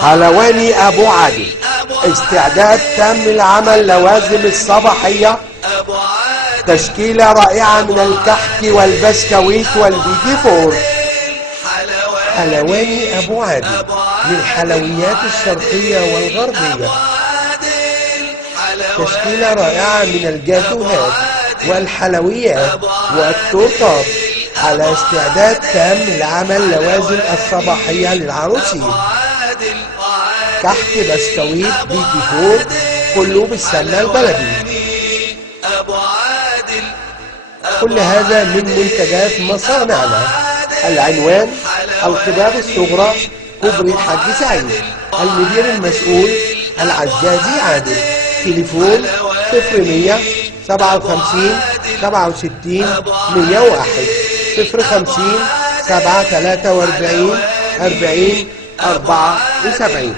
حلواني أبو عادل، استعداد تام لعمل لوازم الصباحية، تشكيلة رائعة من الكحك والبسكويت والبيتي فور. حلواني أبو عادل للحلويات الشرقية والغربية، تشكيلة رائعة من الجاتوهات والحلويات والتورتات، على استعداد تام لعمل لوازم الصباحية للعروسين، كحك بسكويت بيتي فور كله بالسمنة البلدي. كل هذا من منتجات مصانعنا. العنوان: القباب الصغرى، كوبري الحاج سعيد. المدير المسؤول: العزازي عادل. تليفون: 0100 57 67 101 050 743 40 74.